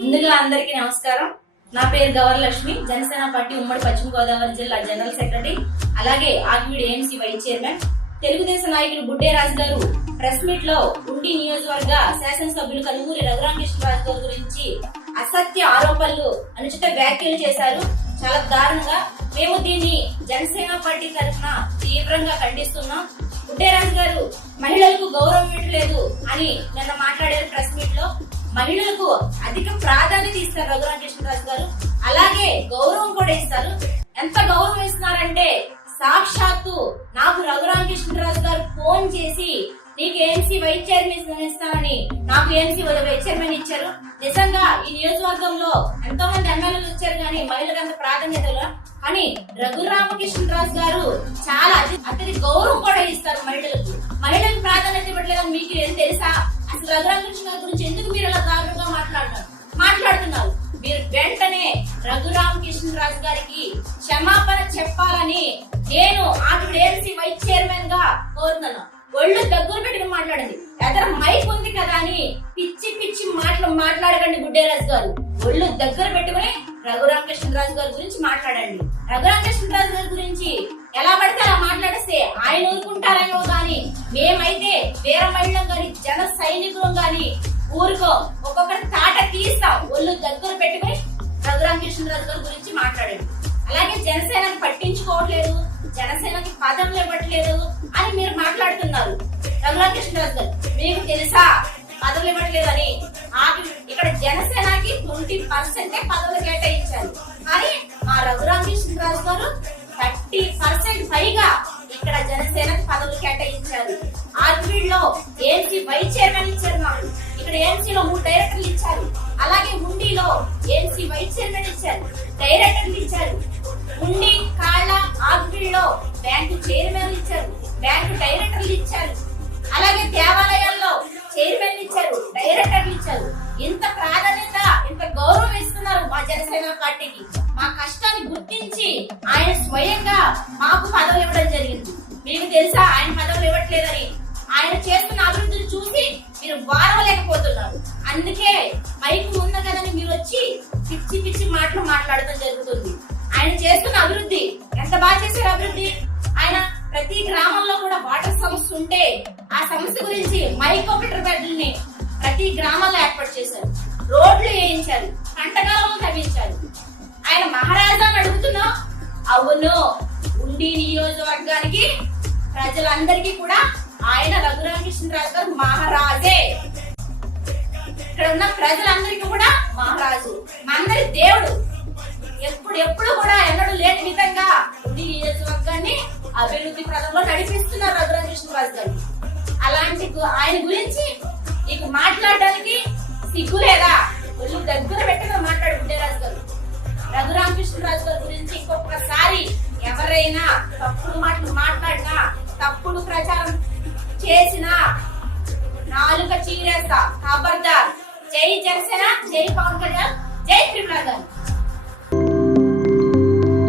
ముందుగా అందరికీ నమస్కారం. నా పేరు గవర్లక్ష్మి, జనసేన పార్టీ ఉమ్మడి పశ్చిమ గోదావరి జిల్లా జనరల్ సెక్రటరీ, అలాగే ఆర్కిడ్ ఏఎంసీ వైస్ చైర్మన్. తెలుగుదేశం నాయకులు బుడ్డే రాజు గారు ప్రెస్ మీట్ లో ఉండి నియోజకవర్గ శాసనసభ్యులు కనుమూరి రఘురామకృష్ణరాజు గారి గురించి అసత్య ఆరోపణలు, అనుచిత వ్యాఖ్యలు చేశారు. చాలా దారుణంగా మేము దీన్ని జనసేన పార్టీ తరఫున తీవ్రంగా ఖండిస్తున్నాం. బుడ్డే రాజు గారు మహిళలకు గౌరవం ఇవ్వట్లేదు అని నిన్న మాట్లాడారు ప్రెస్ మీట్ లో. మహిళలకు అధిక ప్రాధాన్యత ఇస్తారు రఘురామకృష్ణరాజు గారు, అలాగే గౌరవం కూడా ఇస్తారు. ఎంత గౌరవం ఇస్తున్నారంటే సాక్షాత్తు నాకు రఘురామకృష్ణరాజు గారు ఫోన్ చేసి నీకు ఏఎంసీ వైస్ చైర్మన్ ఇస్తానని నాకు ఏఎంసీ వైస్ చైర్మన్ ఇచ్చారు. నిజంగా ఈ నియోజకవర్గంలో ఎంతో మంది ఎమ్మెల్యేలు వచ్చారు కానీ మహిళలకు అంత ప్రాధాన్యత కానీ రఘురామకృష్ణరాజు గారు చాలా అతని గౌరవం కూడా ఇస్తారు మహిళలకు. మహిళలకు ప్రాధాన్యత ఇవ్వట్లేదని మీకు ఏం తెలుసా? అసలు రఘురామకృష్ణ గారి గురించి ఎందుకు మీరు అలా దారుణంగా మాట్లాడుతున్నారు? మీరు వెంటనే రఘురామకృష్ణరాజు గారికి క్షమాపణ చెప్పాలని నేను ఆర్కిడ్ ఏఎంసీ వైస్ చైర్మన్ గా కోరుతున్నాను. ఒళ్ళు దగ్గర పెట్టుకుని మాట్లాడండి. ఎదర మైక్ ఉంది కదా అని పిచ్చి పిచ్చి మాటలు మాట్లాడకండి. బుడ్డేరాజు గారు ఒళ్ళు దగ్గర పెట్టుకుని రఘురామకృష్ణరాజు గారి గురించి మాట్లాడండి. రఘురామకృష్ణరాజు గారి గురించి ఎలా పడితే అలా మాట్లాడిస్తే ఆయన ఊరుకుంటారేమో గాని మేమైతే వీర మహిళం గాని జన సైనికులం గాని ఊరుకో. ఒక్కొక్కరి తాట తీస్తాం. ఒళ్ళు దగ్గర పెట్టుకుని రఘురామకృష్ణరాజు గారి గురించి మాట్లాడండి. అలాగే జనసేనని పట్టించుకోవట్లేదు, జనసేనకి పదవులు ఇవ్వట్లేదు అని మీరు మాట్లాడుతున్నారు. రఘురామకృష్ణరాజు గారు మీకు తెలుసా పదవులు ఇవ్వట్లేదు అని? ఇక్కడ జనసేనకి 20% పదవులు కేటాయించారు కానీ మా రఘురామకృష్ణరాజు గారు 30% పైగా ఇక్కడ జనసేనకి పదవులు కేటాయించారు. ఆర్కిడ్ లో ఏఎంసీ వైస్ చైర్మన్ ఇచ్చారు మాకు. ఇక్కడ ఏఎంసీలో 3 డైరెక్టర్లు ఇచ్చారు. అలాగే ఉండిలో ఏఎంసీ వైస్ చైర్మన్ ఇచ్చారు, డైరెక్టర్లు ఇచ్చారు. ఉండి కాళ్ళ ఆర్కిడ్ లో బ్యాంకు చైర్మన్ ఇచ్చారు, బ్యాంకు డైరెక్టర్లు ఇచ్చారు. అలాగే దేవాలయాల్లో చైర్మన్ ఇచ్చారు, డైరెక్టర్లు ఇచ్చారు. ఇంత ప్రాధాన్యత, ఇంత గౌరవం ఇస్తున్నారు మా జనసేన పార్టీకి. మా కష్టాన్ని గుర్తించి ఆయన స్వయంగా మాకు పదవులు ఇవ్వడం జరిగింది. మీకు తెలుసా ఆయన పదవులు ఇవ్వట్లేదని? ఆయన చేస్తున్న అభివృద్ధిని చూసి మీరు వారవలేకపోతున్నారు. అందుకే మైకు ఉన్న కదని మీరు వచ్చి పిచ్చి పిచ్చి మాటలు మాట్లాడటం జరుగుతుంది. ఆయన చేస్తున్న అభివృద్ధి ఎంత బాగా చేశారు అభివృద్ధి. ఆయన ప్రతి గ్రామంలో కూడా వాటర్ సమస్య ఉంటే ఆ సమస్య గురించి మైక్రోమీటర్ బెడ్లని ప్రతి గ్రామాల్లో ఏర్పాటు చేశారు, రోడ్లు వేయించారు, పంటకాలను తవ్వించారు. ఆయన మహారాజా అని అడుగుతున్నా? అవును, ఉండి నియోజకవర్గానికి ప్రజలందరికీ కూడా ఆయన రఘురామకృష్ణరాజు గారు మహారాజే. ఇక్కడ ఉన్న ప్రజలందరికీ కూడా మహారాజు, మా అందరి దేవుడు. ఎప్పుడు కూడా ఎన్నడూ లేని విధంగా ఉండి నియోజకవర్గాన్ని అభివృద్ధి పదంలో నడిపిస్తున్నారు రఘురామకృష్ణరాజు గారు. అలాంటి ఆయన గురించి నీకు మాట్లాడడానికి సిగ్గు లేదా? ఒళ్ళు దగ్గర పెట్టుకుని మాట్లాడు బుడ్డేరాజు గారు. రఘురామకృష్ణరాజు గారి గురించి ఇంకొకసారి ఎవరైనా తప్పుడు మాటలు మాట్లాడినా, తప్పుడు ప్రచారం చేసినా నాలుక చీరేస్తా. ఖబర్దార్. జై జనసేన, జై పవన్ కళ్యాణ్, జై ప్రిమలా గారు.